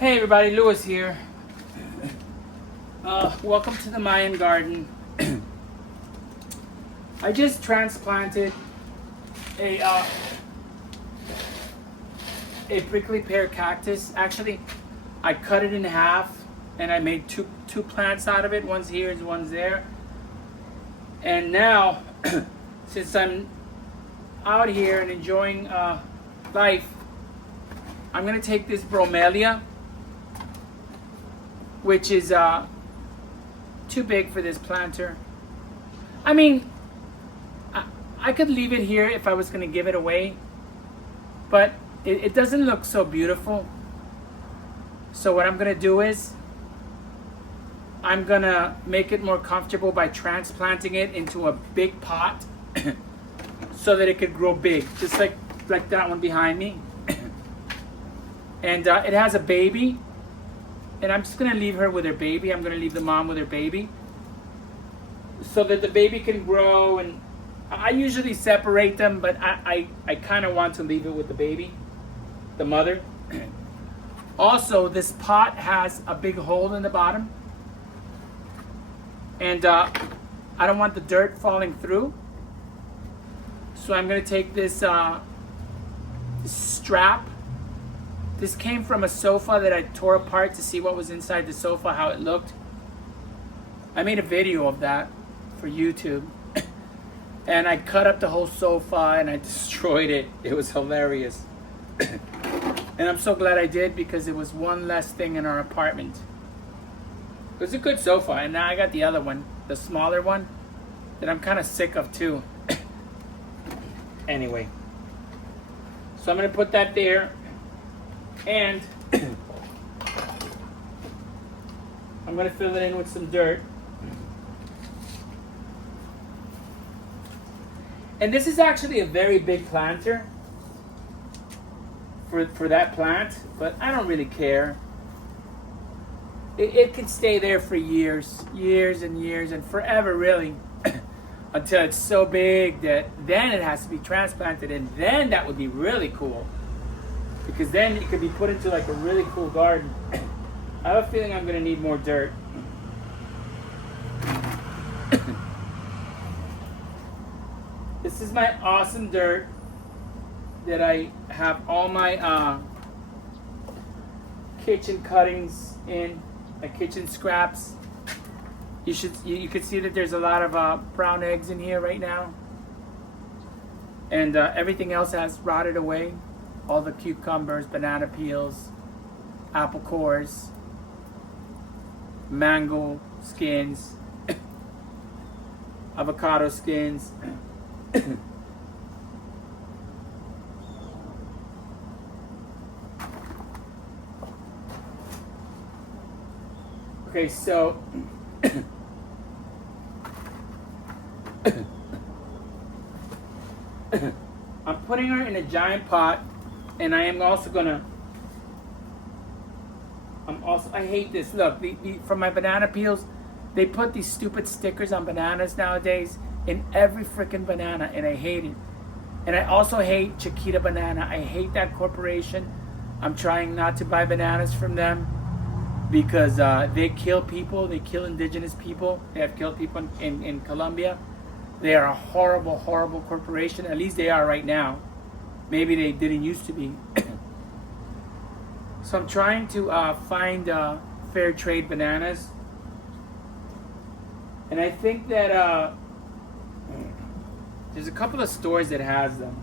Hey everybody, Lewis here. Welcome to the Mayan garden. I just transplanted a prickly pear cactus. Actually, I cut it in half and I made two plants out of it. One's here and one's there. And now, since I'm out here and enjoying life, I'm gonna take this Bromelia, which is too big for this planter. I mean, I could leave it here if I was going to give it away, but it doesn't look so beautiful. So what I'm going to do is I'm going to make it more comfortable by transplanting it into a big pot so that it could grow big, just like that one behind me. And it has a baby. And I'm just going to leave her with her baby. I'm going to leave the mom with her baby so that the baby can grow. And I usually separate them, but I kind of want to leave it with the baby, the mother. Also, this pot has a big hole in the bottom. And I don't want the dirt falling through. So I'm going to take this strap. This came from a sofa that I tore apart to see what was inside the sofa, how it looked. I made a video of that for YouTube. And I cut up the whole sofa and I destroyed it. It was hilarious. And I'm so glad I did, because it was one less thing in our apartment. It was a good sofa. And now I got the other one, the smaller one, that I'm kind of sick of too. Anyway. So I'm going to put that there. And I'm going to fill it in with some dirt. And this is actually a very big planter for that plant, but I don't really care. It can stay there for years and years and forever, really, until it's so big that then it has to be transplanted, and then that would be really cool. Because then it could be put into like a really cool garden. I have a feeling I'm going to need more dirt. This is my awesome dirt that I have all my kitchen cuttings in, my kitchen scraps. You could see that there's a lot of brown eggs in here right now. And everything else has rotted away. All the cucumbers, banana peels, apple cores, mango skins, avocado skins. Okay, so I'm putting her in a giant pot. And I am also gonna, I hate this. Look, from my banana peels, they put these stupid stickers on bananas nowadays in every freaking banana, and I hate it. And I also hate Chiquita Banana. I hate that corporation. I'm trying not to buy bananas from them because they kill people. They kill indigenous people. They have killed people in Colombia. They are a horrible, horrible corporation. At least they are right now. Maybe they didn't used to be. So I'm trying to find fair trade bananas. And I think that there's a couple of stores that has them.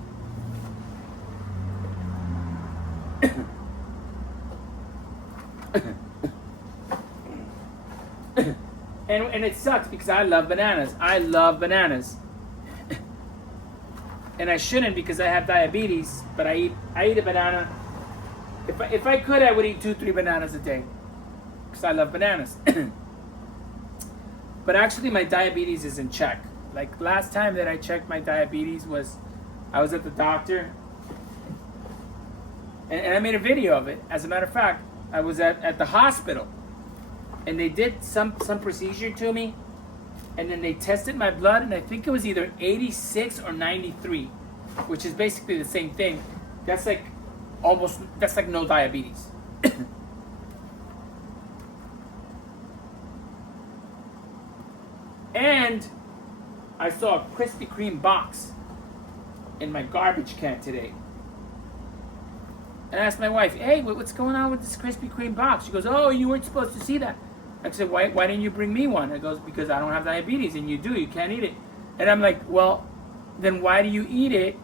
And it sucks because I love bananas. I love bananas. And I shouldn't because I have diabetes, but I eat a banana. If I could, I would eat 2-3 bananas a day because I love bananas. But actually, my diabetes is in check. Like last time that I checked my diabetes I was at the doctor, and I made a video of it. As a matter of fact, I was at the hospital, and they did some procedure to me. And then they tested my blood, and I think it was either 86 or 93, which is basically the same thing. That's like no diabetes. And I saw a Krispy Kreme box in my garbage can today. And I asked my wife, hey, what's going on with this Krispy Kreme box? She goes, oh, you weren't supposed to see that. I said, why didn't you bring me one? It goes, because I don't have diabetes, and you do. You can't eat it. And I'm like, well, then why do you eat it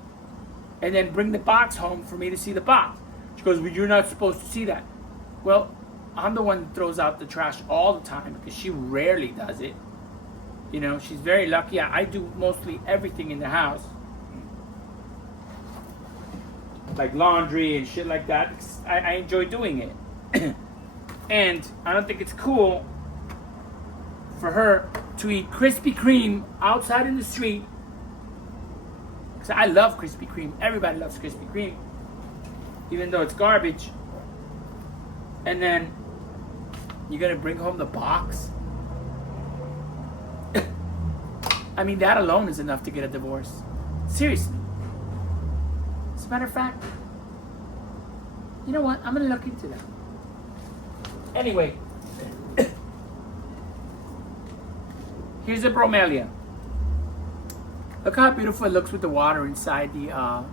and then bring the box home for me to see the box? She goes, well, you're not supposed to see that. Well, I'm the one that throws out the trash all the time because she rarely does it. You know, she's very lucky. I do mostly everything in the house. Like laundry and shit like that. I enjoy doing it. And I don't think it's cool for her to eat Krispy Kreme outside in the street. Because I love Krispy Kreme. Everybody loves Krispy Kreme. Even though it's garbage. And then you're going to bring home the box? I mean, that alone is enough to get a divorce. Seriously. As a matter of fact, you know what? I'm going to look into that. Anyway, here's a bromelia. Look how beautiful it looks with the water inside the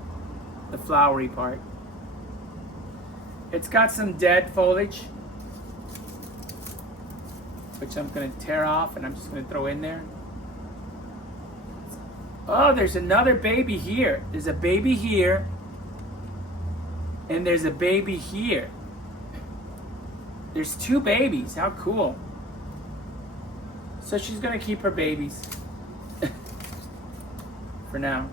flowery part. It's got some dead foliage, which I'm going to tear off and I'm just going to throw in there. Oh, there's another baby here. There's a baby here. And there's a baby here. There's two babies. How cool. So she's going to keep her babies. For now.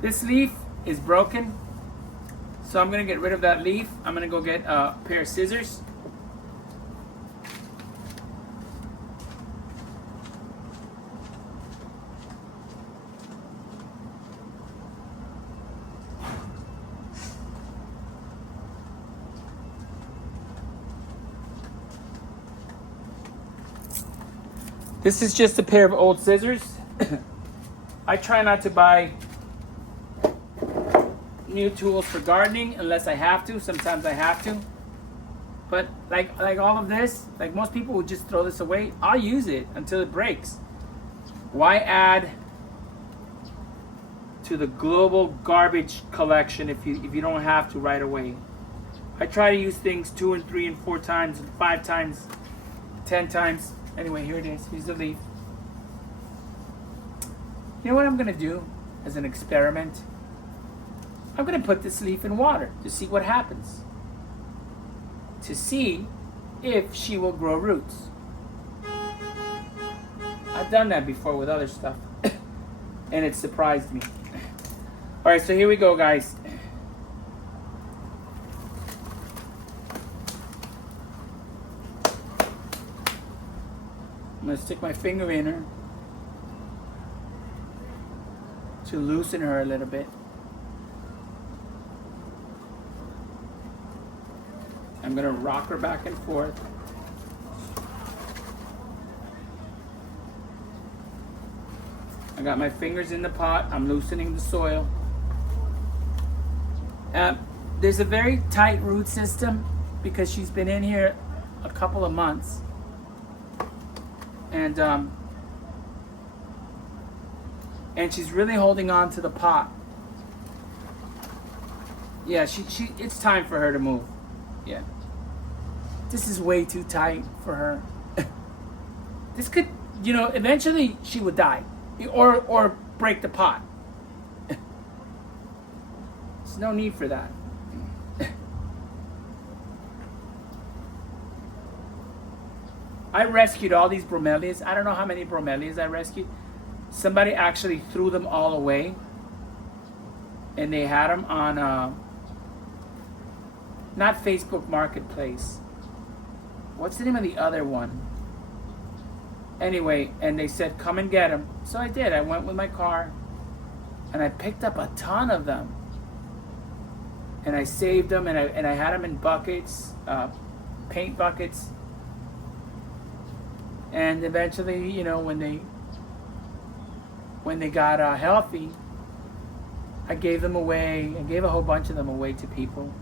This leaf is broken. So I'm going to get rid of that leaf. I'm going to go get a pair of scissors. This is just a pair of old scissors. I try not to buy new tools for gardening unless I have to. Sometimes I have to. But like all of this, like most people would just throw this away. I'll use it until it breaks. Why add to the global garbage collection if you don't have to right away? I try to use things 2 and 3 and 4 times and 5 times, 10 times. Anyway, here it is. Here's the leaf. You know what I'm going to do as an experiment? I'm going to put this leaf in water to see what happens. To see if she will grow roots. I've done that before with other stuff. And it surprised me. Alright, so here we go, guys. I'm going to stick my finger in her to loosen her a little bit. I'm going to rock her back and forth. I got my fingers in the pot. I'm loosening the soil. There's a very tight root system because she's been in here a couple of months. And she's really holding on to the pot. Yeah, it's time for her to move. Yeah. This is way too tight for her. This could, eventually she would die. Or break the pot. There's no need for that. I rescued all these bromelias. I don't know how many bromelias I rescued. Somebody actually threw them all away. And they had them on, not Facebook Marketplace. What's the name of the other one? Anyway, and they said, come and get them. So I did. I went with my car. And I picked up a ton of them. And I saved them. And I had them in buckets. Paint buckets. And eventually, when they got healthy, I gave them away. I gave a whole bunch of them away to people.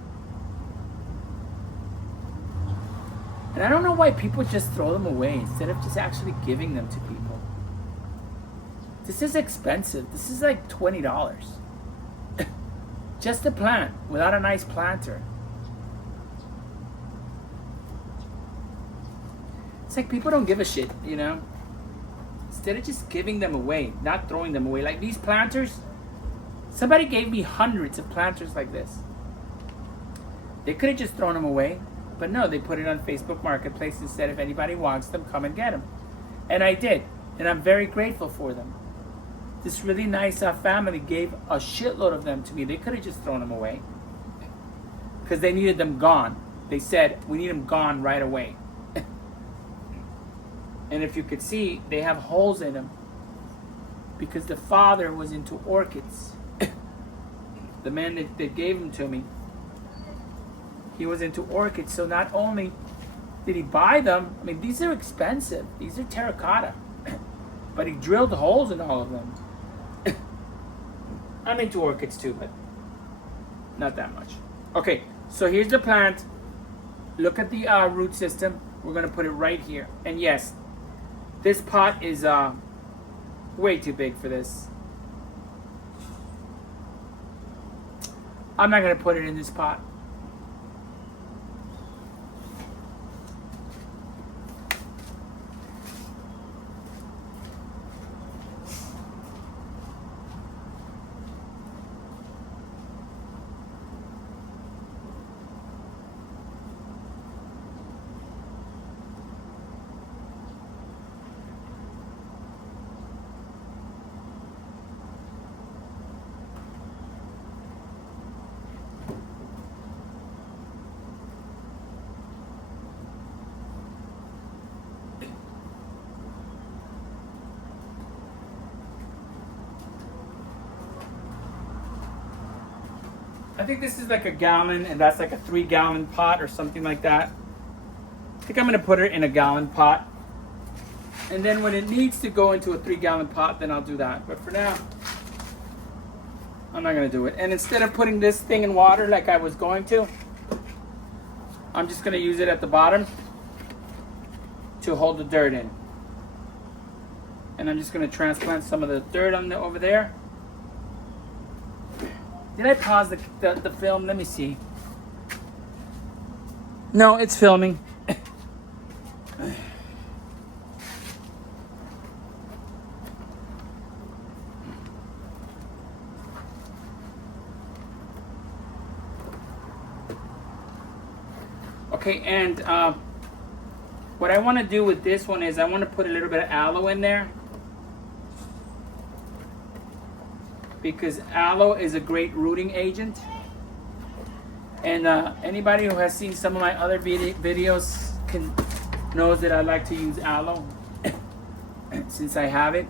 And I don't know why people just throw them away instead of just actually giving them to people. This is expensive. This is like $20. Just a plant without a nice planter. It's like people don't give a shit, you know? Instead of just giving them away, not throwing them away. Like these planters, somebody gave me hundreds of planters like this. They could have just thrown them away, but no, they put it on Facebook Marketplace and said if anybody wants them, come and get them. And I did, and I'm very grateful for them. This really nice family gave a shitload of them to me. They could have just thrown them away because they needed them gone. They said, we need them gone right away. And if you could see, they have holes in them because the father was into orchids. The man that gave them to me, he was into orchids. So not only did he buy them, I mean, these are expensive. These are terracotta. But he drilled holes in all of them. I'm into orchids too, but not that much. Okay, so here's the plant. Look at the root system. We're going to put it right here. And yes, this pot is way too big for this. I'm not going to put it in this pot. I think this is like a gallon, and that's like a 3-gallon pot or something like that. I think I'm going to put it in a gallon pot. And then when it needs to go into a 3-gallon pot, then I'll do that. But for now, I'm not going to do it. And instead of putting this thing in water like I was going to, I'm just going to use it at the bottom to hold the dirt in. And I'm just going to transplant some of the dirt over there. Did I pause the film? Let me see. No, it's filming. Okay, and what I want to do with this one is I want to put a little bit of aloe in there. Because aloe is a great rooting agent. And anybody who has seen some of my other videos knows that I like to use aloe. Since I have it.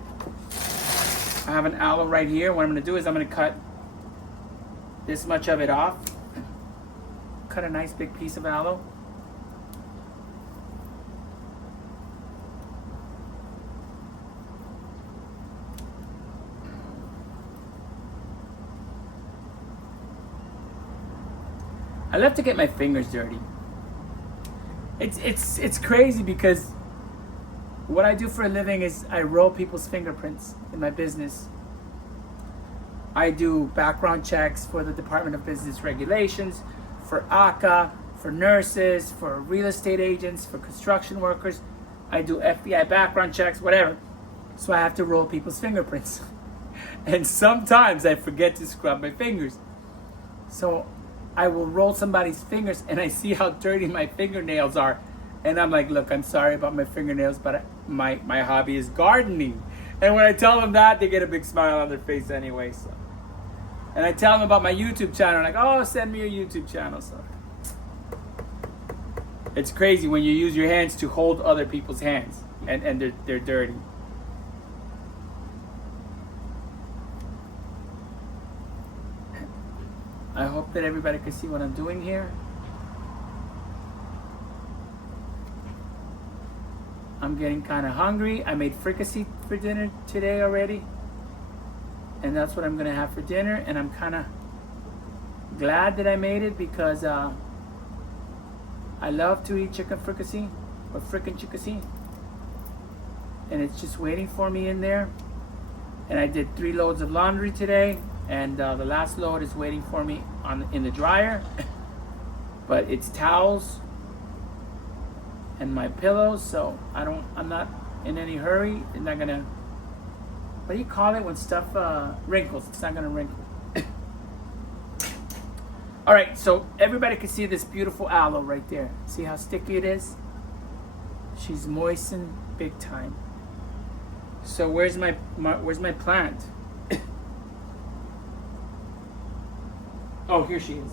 I have an aloe right here. What I'm going to do is I'm going to cut this much of it off. Cut a nice big piece of aloe. I love to get my fingers dirty. It's crazy because what I do for a living is I roll people's fingerprints in my business. I do background checks for the Department of Business Regulations, for ACA, for nurses, for real estate agents, for construction workers. I do FBI background checks, whatever. So I have to roll people's fingerprints. And sometimes I forget to scrub my fingers. So I will roll somebody's fingers and I see how dirty my fingernails are. And I'm like, look, I'm sorry about my fingernails, but my hobby is gardening. And when I tell them that, they get a big smile on their face anyway. So, and I tell them about my YouTube channel. Like, oh, send me your YouTube channel. So it's crazy when you use your hands to hold other people's hands and they're dirty. I hope that everybody can see what I'm doing here. I'm getting kind of hungry. I made fricassee for dinner today already. And that's what I'm going to have for dinner. And I'm kind of glad that I made it because I love to eat chicken fricassee or frickin' chickasee. And it's just waiting for me in there. And I did 3 loads of laundry today, and the last load is waiting for me in the dryer. But it's towels and my pillows, so I'm not in any hurry. It's not gonna, what do you call it when stuff wrinkles? It's not gonna wrinkle. All right, so everybody can see this beautiful aloe right there. See how sticky it is? She's moistened big time. So where's my plant? Oh, here she is.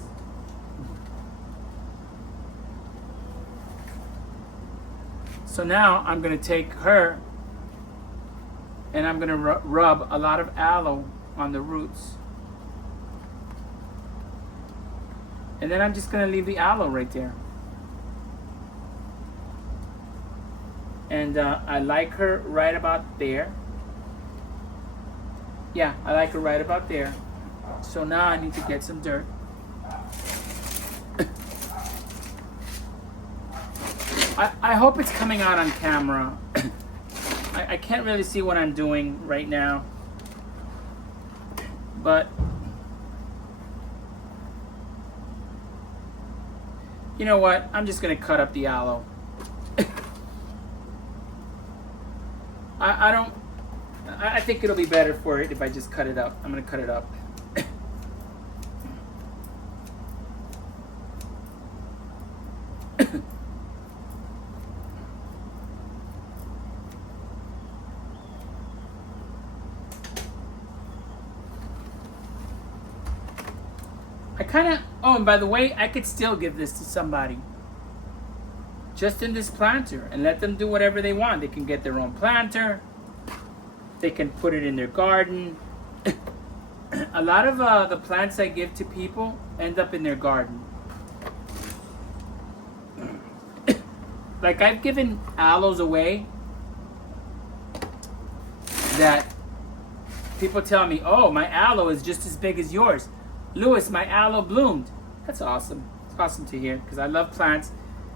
So now I'm gonna take her and I'm gonna rub a lot of aloe on the roots. And then I'm just gonna leave the aloe right there. And I like her right about there. Yeah, I like her right about there. So now I need to get some dirt. I hope it's coming out on camera. I can't really see what I'm doing right now. But you know what? I'm just gonna cut up the aloe. I think it'll be better for it if I just cut it up. I'm gonna cut it up. Oh, and by the way, I could still give this to somebody. Just in this planter, and let them do whatever they want. They can get their own planter. They can put it in their garden. A lot of the plants I give to people end up in their garden. Like I've given aloes away that people tell me, oh, my aloe is just as big as yours. Louis, my aloe bloomed. That's awesome. It's awesome to hear because I love plants,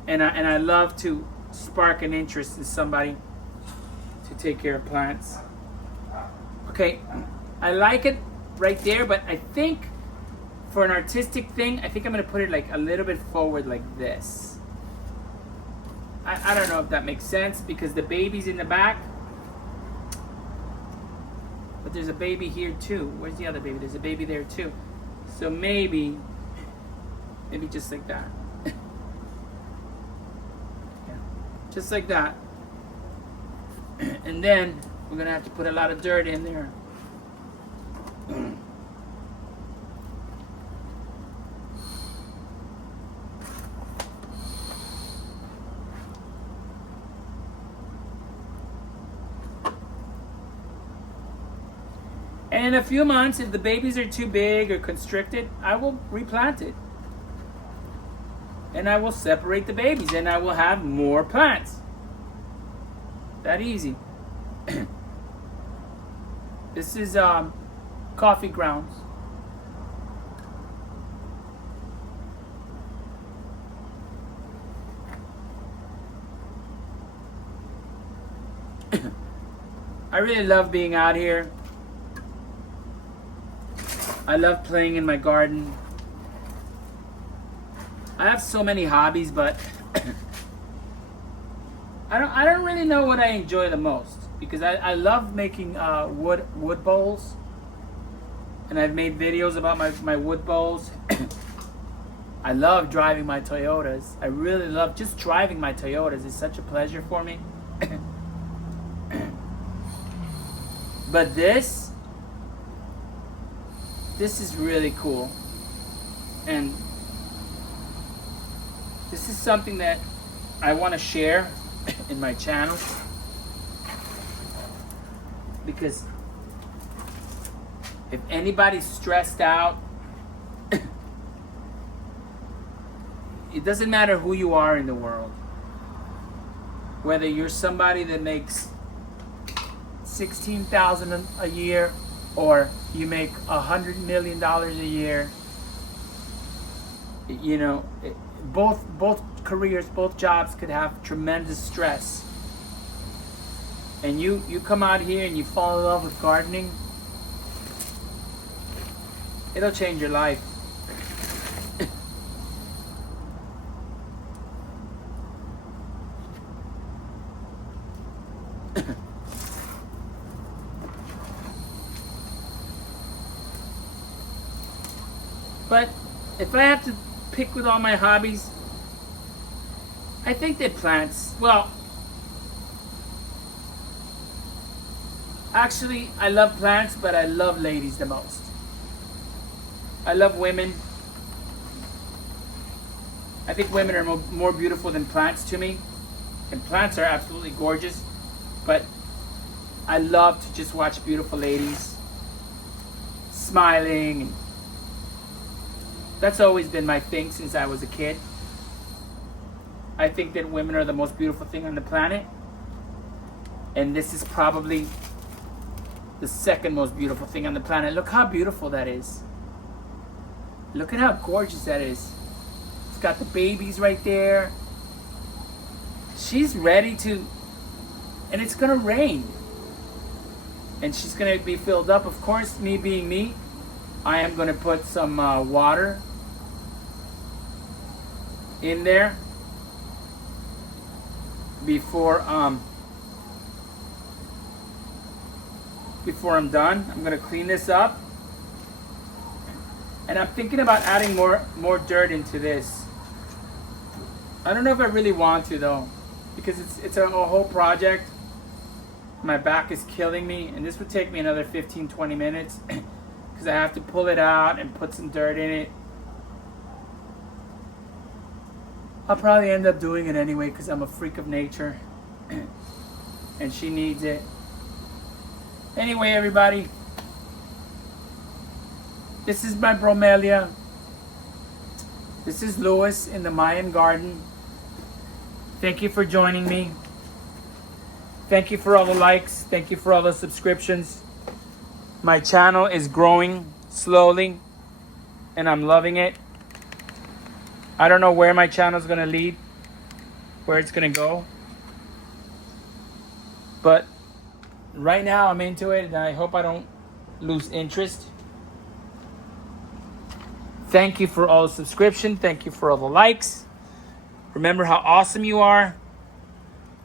and I love to spark an interest in somebody to take care of plants. Okay, I like it right there, but I think for an artistic thing, I think I'm gonna put it like a little bit forward like this. I don't know if that makes sense because the baby's in the back, but there's a baby here too. Where's the other baby? There's a baby there too. So maybe just like that. Yeah, just like that. And then we're gonna have to put a lot of dirt in there. And in a few months, if the babies are too big or constricted, I will replant it. And I will separate the babies and I will have more plants. That easy. This is coffee grounds. I really love being out here. I love playing in my garden. I have so many hobbies, but I don't really know what I enjoy the most because I love making wood bowls, and I've made videos about my wood bowls. I love driving my Toyotas. I really love just driving my Toyotas. It's such a pleasure for me. But this is really cool, and this is something that I want to share in my channel because if anybody's stressed out, it doesn't matter who you are in the world, whether you're somebody that makes $16,000 a year or you make $100 million a year. You know, both careers, both jobs could have tremendous stress. And you come out here and you fall in love with gardening, it'll change your life. But if I have to pick with all my hobbies, I think that plants, well, actually I love plants, but I love ladies the most. I love women. I think women are more beautiful than plants to me. And plants are absolutely gorgeous, but I love to just watch beautiful ladies smiling. And that's always been my thing since I was a kid. I think that women are the most beautiful thing on the planet. And this is probably the second most beautiful thing on the planet. Look how beautiful that is. Look at how gorgeous that is. It's got the babies right there. She's ready to, and it's gonna rain. And she's gonna be filled up. Of course, me being me, I am gonna put some water in there before I'm done. I'm gonna clean this up. And I'm thinking about adding more dirt into this. I don't know if I really want to though, because it's a whole project. My back is killing me, and this would take me another 15-20 minutes because I have to pull it out and put some dirt in it. I'll probably end up doing it anyway because I'm a freak of nature and she needs it. Anyway, everybody, this is my Bromelia. This is Louis in the Mayan garden. Thank you for joining me. Thank you for all the likes. Thank you for all the subscriptions. My channel is growing slowly and I'm loving it. I don't know where my channel is going to lead, where it's going to go. But right now I'm into it and I hope I don't lose interest. Thank you for all the subscription. Thank you for all the likes. Remember how awesome you are.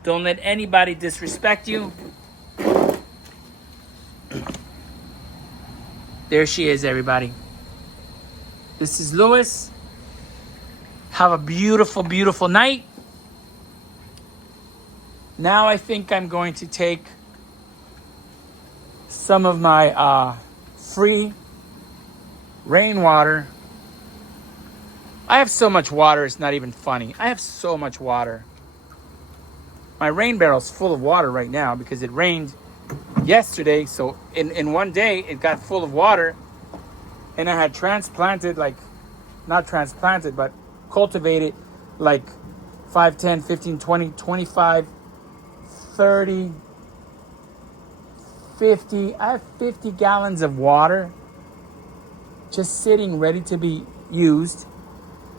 Don't let anybody disrespect you. There she is, everybody. This is Louis. Have a beautiful, beautiful night. Now I think I'm going to take some of my free rainwater. I have so much water, it's not even funny. I have so much water. My rain barrel's full of water right now because it rained yesterday. So in one day, it got full of water. And I had transplanted, not transplanted, but cultivated like 5, 10, 15, 20, 25, 30, 50. I have 50 gallons of water just sitting ready to be used.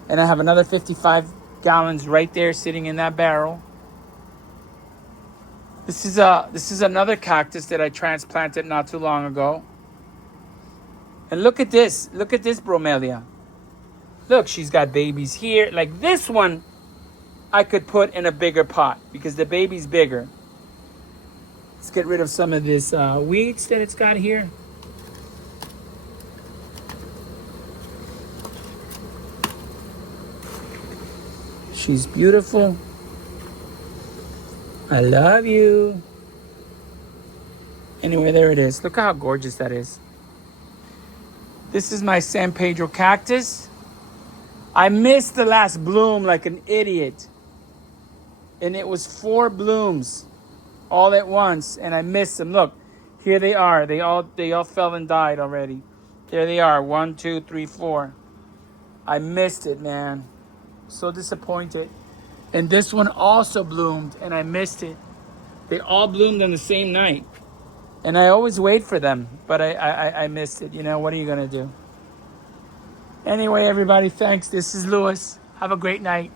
And I have another 55 gallons right there sitting in that barrel. This is another cactus that I transplanted not too long ago. And look at this. Look at this Bromelia. Look, she's got babies here. Like this one, I could put in a bigger pot because the baby's bigger. Let's get rid of some of this weeds that it's got here. She's beautiful. I love you. Anyway, there it is. Look how gorgeous that is. This is my San Pedro cactus. I missed the last bloom like an idiot. And it was 4 blooms all at once. And I missed them. Look, here they are. They all fell and died already. There they are. 1, 2, 3, 4. I missed it, man. So disappointed. And this one also bloomed and I missed it. They all bloomed on the same night. And I always wait for them, but I missed it. You know, what are you going to do? Anyway, everybody, thanks. This is Louis. Have a great night.